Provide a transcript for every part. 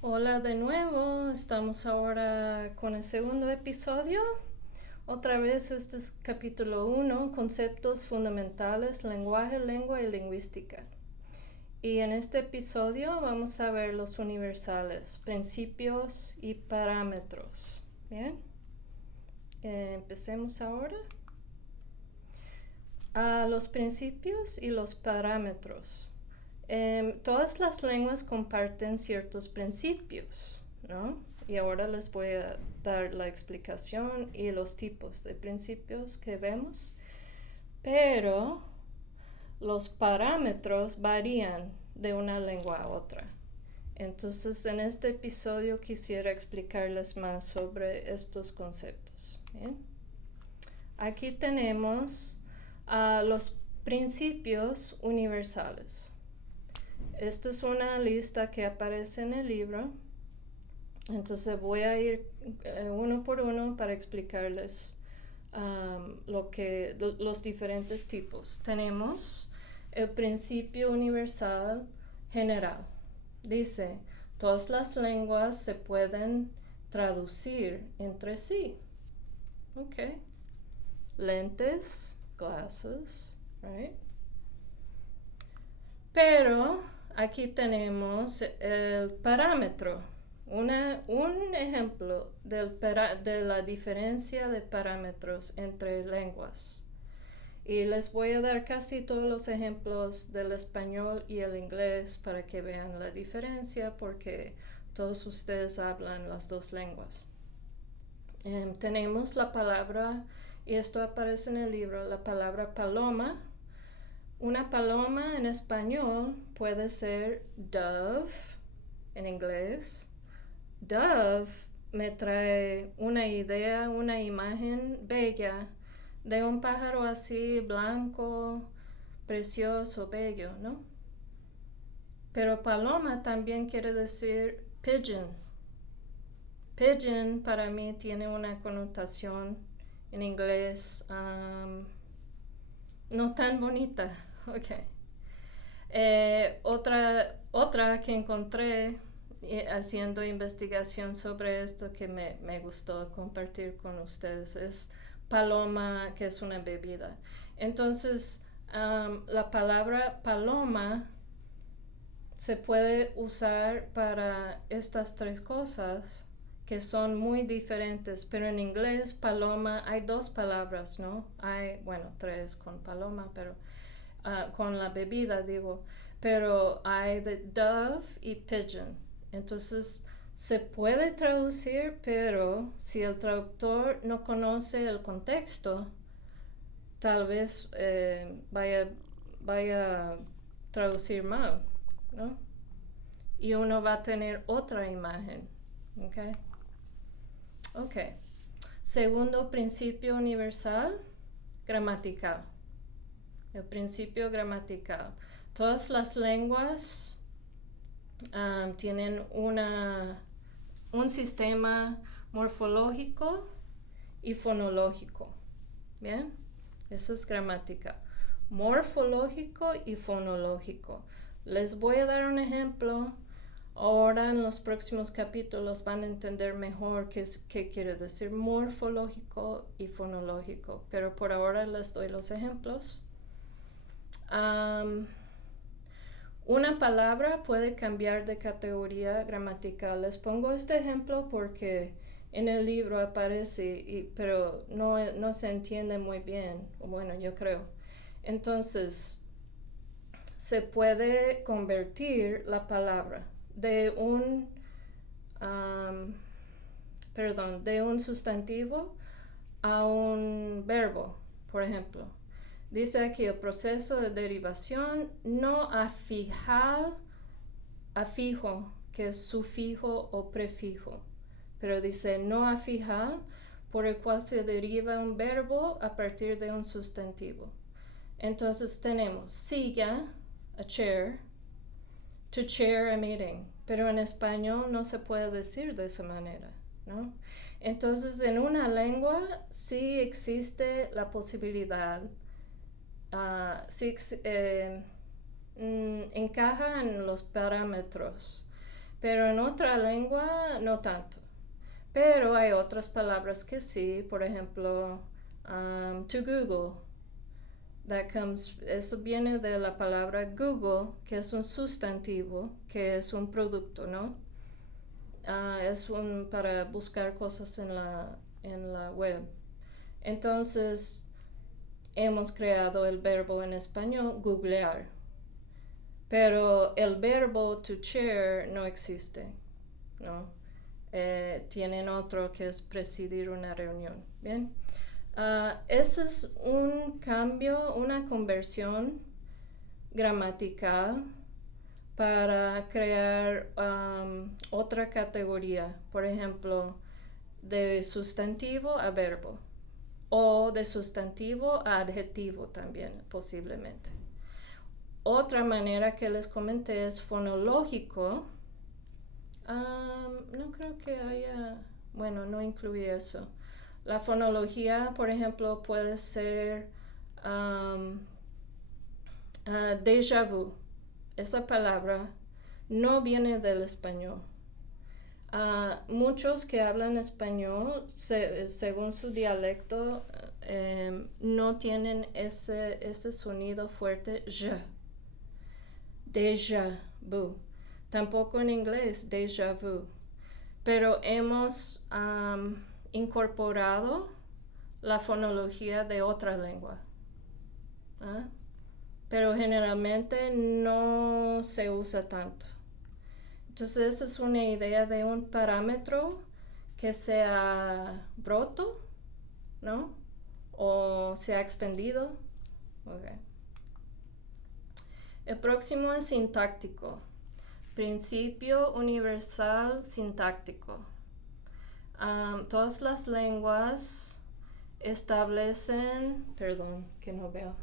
Hola de nuevo, estamos ahora con el segundo episodio. Otra vez este es capítulo 1, conceptos fundamentales, lenguaje, lengua y lingüística. Y en este episodio vamos a ver los universales, principios y parámetros. Bien, empecemos ahora. Los principios y los parámetros. Todas las lenguas comparten ciertos principios, ¿no? Y ahora les voy a dar la explicación y los tipos de principios que vemos. Pero los parámetros varían de una lengua a otra. Entonces, en este episodio quisiera explicarles más sobre estos conceptos. ¿Bien? Aquí tenemos los principios universales. Esta es una lista que aparece en el libro. Entonces voy a ir uno por uno para explicarles los diferentes tipos. Tenemos el principio universal general. Dice, todas las lenguas se pueden traducir entre sí. Ok. Lentes, glasses, right? Pero aquí tenemos el parámetro, un ejemplo de la diferencia de parámetros entre lenguas. Y les voy a dar casi todos los ejemplos del español y el inglés para que vean la diferencia, porque todos ustedes hablan las dos lenguas. Tenemos la palabra, y esto aparece en el libro, la palabra paloma. Una paloma en español puede ser dove en inglés. Dove me trae una idea, una imagen bella de un pájaro así blanco, precioso, bello, ¿no? Pero paloma también quiere decir pigeon. Pigeon para mí tiene una connotación en inglés no tan bonita. Ok. Otra que encontré haciendo investigación sobre esto que me gustó compartir con ustedes es paloma, que es una bebida. Entonces, la palabra paloma se puede usar para estas tres cosas que son muy diferentes, pero en inglés paloma hay dos palabras, ¿no? Hay, bueno, tres con paloma, pero con la bebida, digo, pero hay de dove y pigeon. Entonces, se puede traducir, pero si el traductor no conoce el contexto, tal vez vaya a traducir mal, ¿no? Y uno va a tener otra imagen, ¿ok? Ok. Segundo principio universal, gramatical. El principio gramatical. Todas las lenguas tienen un sistema morfológico y fonológico. ¿Bien? Eso es gramática. Morfológico y fonológico. Les voy a dar un ejemplo. Ahora en los próximos capítulos van a entender mejor qué quiere decir morfológico y fonológico. Pero por ahora les doy los ejemplos. Una palabra puede cambiar de categoría gramatical. Les pongo este ejemplo porque en el libro aparece, pero no se entiende muy bien. Bueno, yo creo. Entonces, se puede convertir la palabra de de un sustantivo a un verbo, por ejemplo. Dice aquí el proceso de derivación no afijo, que es sufijo o prefijo, pero dice no afijal, por el cual se deriva un verbo a partir de un sustantivo. Entonces tenemos silla, a chair, to chair a meeting, pero en español no se puede decir de esa manera, ¿no? Entonces en una lengua sí existe la posibilidad, sí encaja en los parámetros, pero en otra lengua no tanto. Pero hay otras palabras que sí, por ejemplo, to Google. Eso viene de la palabra Google, que es un sustantivo, que es un producto, ¿no? Para buscar cosas en la web. Entonces, hemos creado el verbo en español, googlear. Pero el verbo to chair no existe, ¿no? Tienen otro que es presidir una reunión, ¿bien? Ese es un cambio, una conversión gramatical para crear otra categoría, por ejemplo, de sustantivo a verbo o de sustantivo a adjetivo también posiblemente. Otra manera que les comenté es fonológico. No creo que haya, bueno, no incluye eso. La fonología, por ejemplo, puede ser déjà vu. Esa palabra no viene del español. Muchos que hablan español, según su dialecto, no tienen ese sonido fuerte, je. Déjà vu. Tampoco en inglés, déjà vu. Pero hemos incorporado la fonología de otra lengua. Pero generalmente no se usa tanto. Entonces esa es una idea de un parámetro que se ha roto, ¿no? O se ha expandido. Okay. El próximo es sintáctico. Principio universal sintáctico. Todas las lenguas establecen, perdón, que no veo,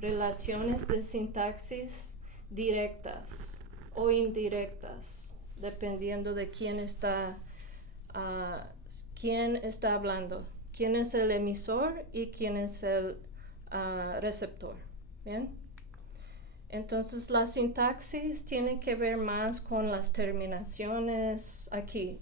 relaciones de sintaxis directas o indirectas, dependiendo de quién está hablando, quién es el emisor y quién es el receptor. ¿Bien? Entonces la sintaxis tiene que ver más con las terminaciones aquí,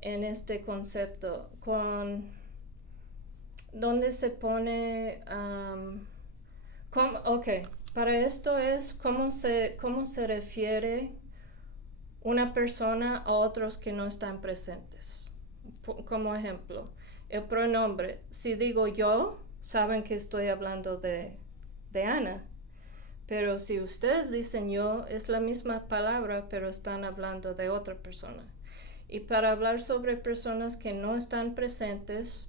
en este concepto, con dónde se pone, para esto es cómo se refiere una persona a otros que no están presentes. Como ejemplo, el pronombre, si digo yo, saben que estoy hablando de Ana. Pero si ustedes dicen yo, es la misma palabra, pero están hablando de otra persona. Y para hablar sobre personas que no están presentes,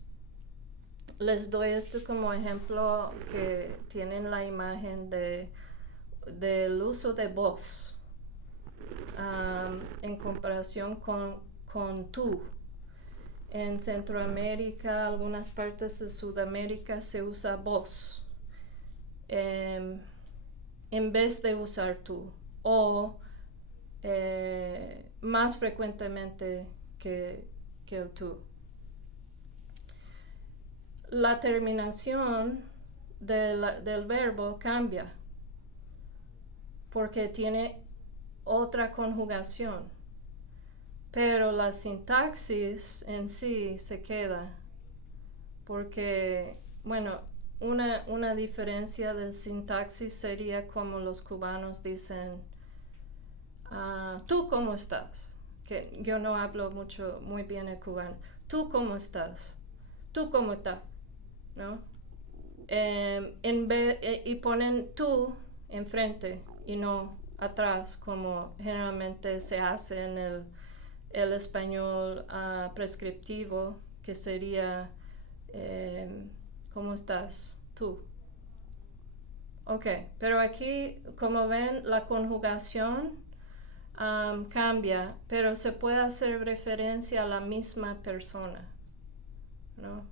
les doy esto como ejemplo que tienen la imagen del uso de voz en comparación con tú. En Centroamérica, algunas partes de Sudamérica se usa vos. En vez de usar tú o más frecuentemente que el tú. La terminación del verbo cambia porque tiene otra conjugación, pero la sintaxis en sí se queda porque, bueno, una diferencia de sintaxis sería como los cubanos dicen, ¿tú cómo estás? Que yo no hablo muy bien el cubano. ¿Tú cómo estás? ¿Tú cómo estás? ¿No? Y ponen tú enfrente y no atrás, como generalmente se hace en el español prescriptivo, que sería ¿cómo estás tú? Ok, pero aquí, como ven, la conjugación cambia, pero se puede hacer referencia a la misma persona, ¿no?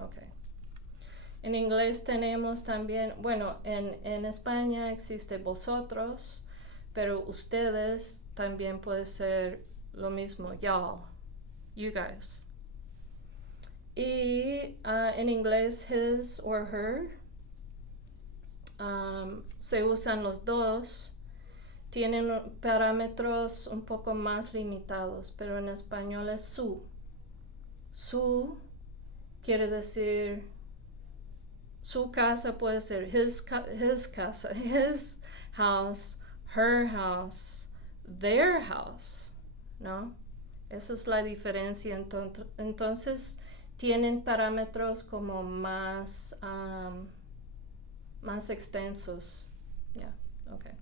Ok. En inglés tenemos también, bueno, en España existe vosotros, pero ustedes también puede ser lo mismo, y'all, you guys. Y en inglés, his or her, se usan los dos, tienen parámetros un poco más limitados, pero en español es su. Su quiere decir, su casa puede ser his casa, his house, her house, their house, ¿no? Esa es la diferencia. Entonces tienen parámetros como más extensos. Ya, okay.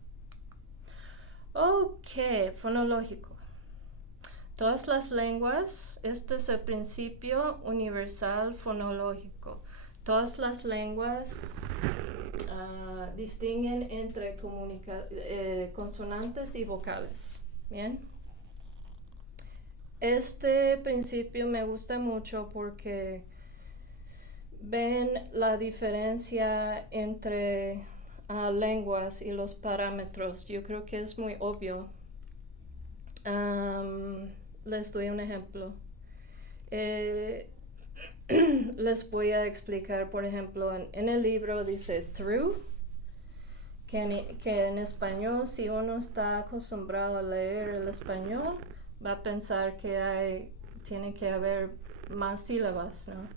Ok, fonológico. Todas las lenguas, este es el principio universal fonológico. Todas las lenguas distinguen entre consonantes y vocales. Bien. Este principio me gusta mucho porque ven la diferencia entre lenguas y los parámetros. Yo creo que es muy obvio. Les doy un ejemplo. Les voy a explicar, por ejemplo, en el libro dice through, que en español, si uno está acostumbrado a leer el español, va a pensar que tiene que haber más sílabas, ¿no?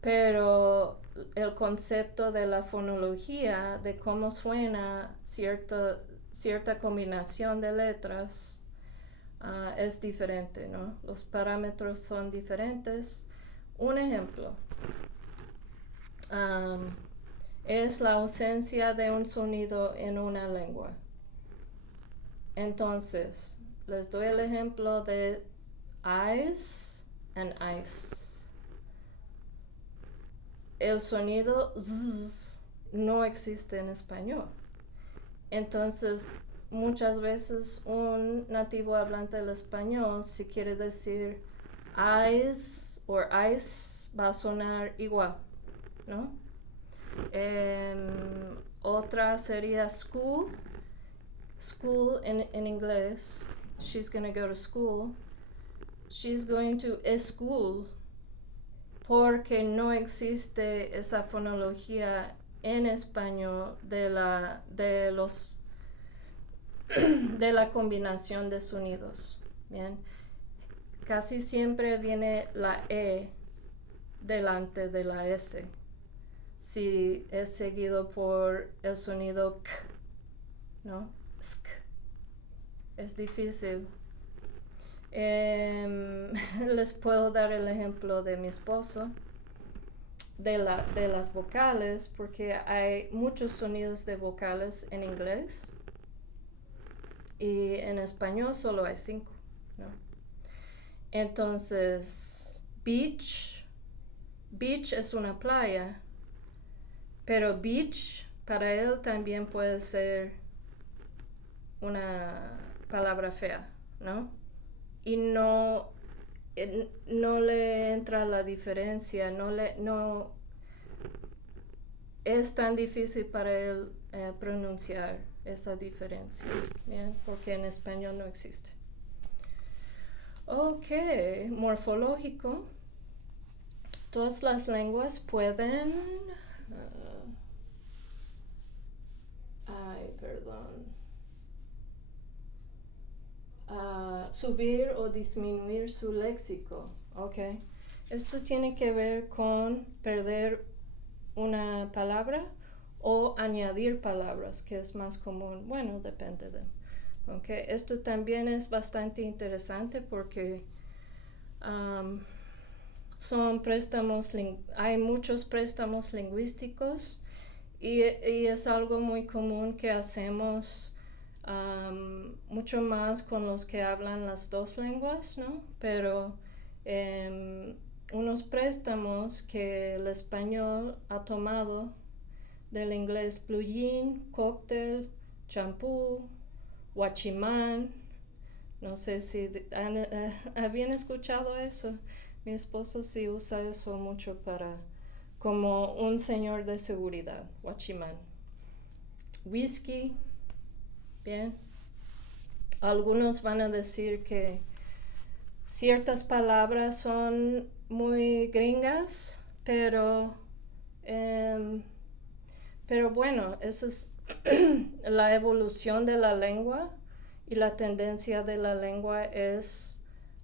Pero el concepto de la fonología, de cómo suena cierta combinación de letras, es diferente, ¿no? Los parámetros son diferentes. Un ejemplo es la ausencia de un sonido en una lengua. Entonces, les doy el ejemplo de eyes and ice. El sonido z no existe en español. Entonces, muchas veces un nativo hablante del español, si quiere decir eyes o ice, va a sonar igual, ¿no? Otra sería school. School en inglés. She's going to go to school. She's going to a school. Porque no existe esa fonología en español de la combinación de sonidos. Bien. Casi siempre viene la E delante de la S. Si es seguido por el sonido K, ¿no? Sk. Es difícil. Les puedo dar el ejemplo de mi esposo, de las vocales, porque hay muchos sonidos de vocales en inglés y en español solo hay 5, ¿no? Entonces, beach es una playa, pero beach para él también puede ser una palabra fea, ¿no? Y no le entra la diferencia, no es tan difícil para él pronunciar esa diferencia, ¿bien? Porque en español no existe. Ok, morfológico. Todas las lenguas pueden subir o disminuir su léxico. Ok. Esto tiene que ver con perder una palabra o añadir palabras, que es más común. Bueno, depende de. Okay. Esto también es bastante interesante porque hay muchos préstamos lingüísticos y es algo muy común que hacemos mucho más con los que hablan las dos lenguas, ¿no? Pero unos préstamos que el español ha tomado del inglés: blue jean, cóctel, champú, guachimán. No sé si habían escuchado eso. Mi esposo sí usa eso mucho como un señor de seguridad, guachimán. Whisky, bien. Algunos van a decir que ciertas palabras son muy gringas, pero bueno, eso es la evolución de la lengua y la tendencia de la lengua es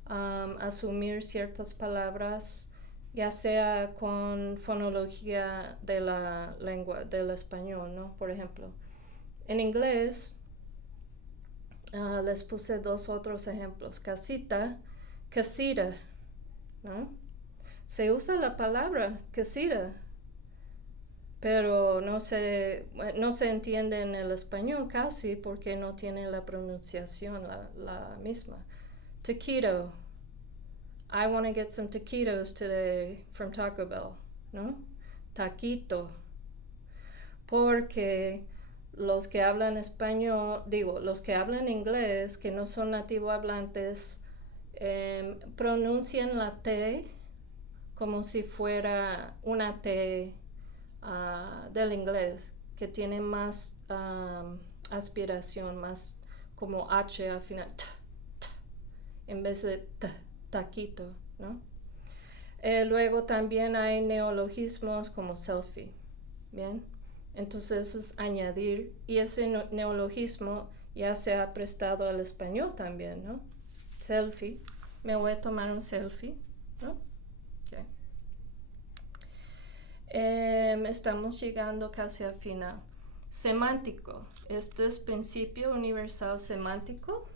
asumir ciertas palabras, ya sea con fonología de la lengua, del español, ¿no? Por ejemplo, en inglés les puse dos otros ejemplos. Casita, casita, ¿no? Se usa la palabra casita, pero no se entiende en el español casi porque no tiene la pronunciación la misma. Taquito. I want to get some taquitos today from Taco Bell, ¿no? Taquito. Porque los que hablan español, los que hablan inglés, que no son nativo hablantes, pronuncian la T como si fuera una T del inglés, que tiene más aspiración, más como H al final, en vez de taquito, ¿no? Luego también hay neologismos como selfie, ¿bien? Entonces eso es añadir, y ese neologismo ya se ha prestado al español también, ¿no? Selfie, me voy a tomar un selfie, ¿no? Okay. Estamos llegando casi al final. Semántico, este es principio universal semántico.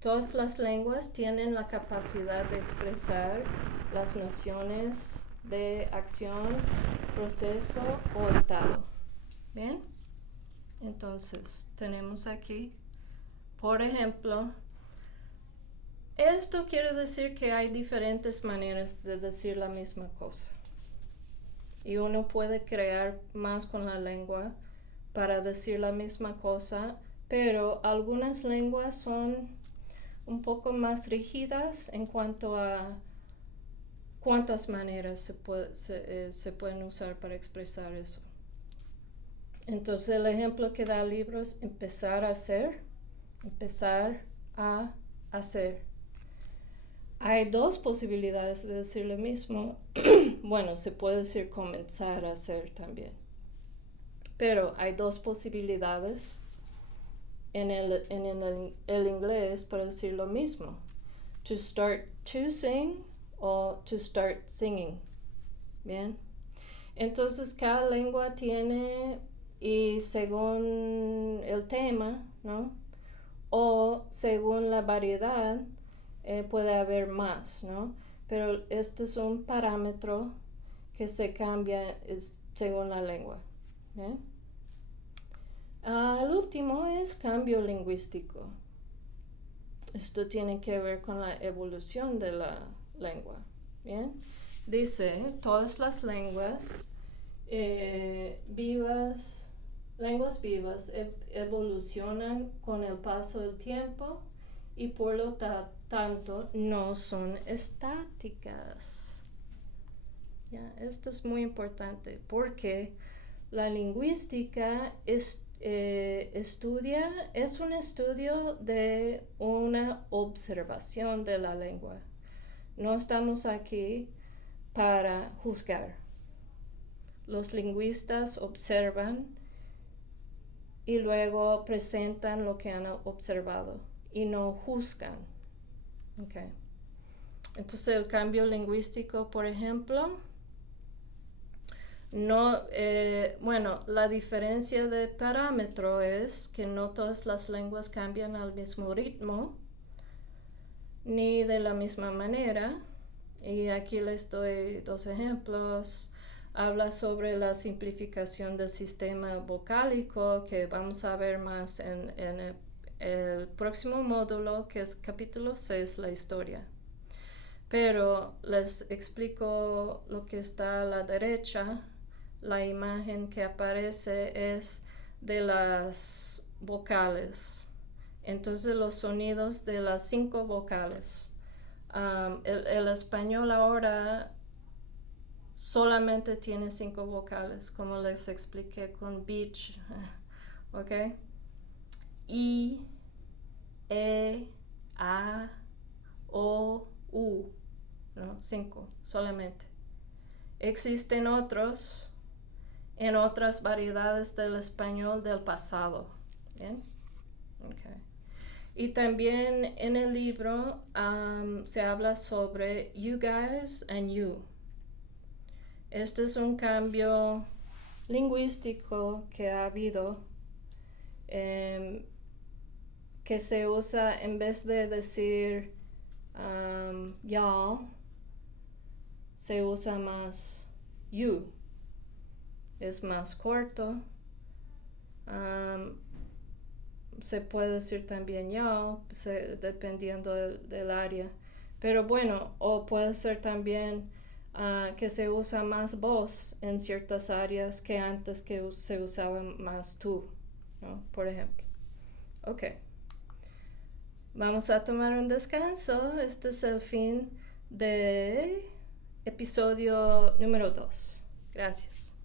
Todas las lenguas tienen la capacidad de expresar las nociones de acción, proceso o estado. ¿Bien? Entonces, tenemos aquí, por ejemplo, esto quiere decir que hay diferentes maneras de decir la misma cosa. Y uno puede crear más con la lengua para decir la misma cosa, pero algunas lenguas son un poco más rígidas en cuanto a cuántas maneras se pueden usar para expresar eso. Entonces el ejemplo que da el libro es empezar a hacer. Hay dos posibilidades de decir lo mismo. Bueno, se puede decir comenzar a hacer también. Pero hay dos posibilidades en el inglés para decir lo mismo. To start to sing o to start singing. Bien. Entonces cada lengua tiene, y según el tema, ¿no? O según la variedad, puede haber más, ¿no? Pero este es un parámetro que se cambia según la lengua. ¿Bien? El último es cambio lingüístico. Esto tiene que ver con la evolución de la lengua. ¿Bien? Dice, todas las lenguas lenguas vivas evolucionan con el paso del tiempo y por lo tanto no son estáticas. ¿Ya? Esto es muy importante porque la lingüística es un estudio de una observación de la lengua. No estamos aquí para juzgar. Los lingüistas observan y luego presentan lo que han observado y no juzgan. Okay. Entonces el cambio lingüístico, por ejemplo, la diferencia de parámetro es que no todas las lenguas cambian al mismo ritmo ni de la misma manera. Y aquí les doy dos ejemplos. Habla sobre la simplificación del sistema vocálico, que vamos a ver más en el próximo módulo, que es capítulo 6, la historia. Pero les explico lo que está a la derecha. La imagen que aparece es de las vocales. Entonces los sonidos de las 5 vocales. El español ahora solamente tiene 5 vocales, como les expliqué con beach. ¿Ok? I, E, A, O, U. ¿No? 5 solamente. Existen otros en otras variedades del español del pasado. ¿Bien? Okay. Y también en el libro se habla sobre you guys and you. Este es un cambio lingüístico que ha habido, que se usa en vez de decir y'all, se usa más you. Es más corto. Se puede decir también y'all, dependiendo del área. Pero bueno, o puede ser también que se usa más vos en ciertas áreas que antes que se usaba más tú, ¿no? Por ejemplo. Ok. Vamos a tomar un descanso. Este es el fin de episodio número 2. Gracias.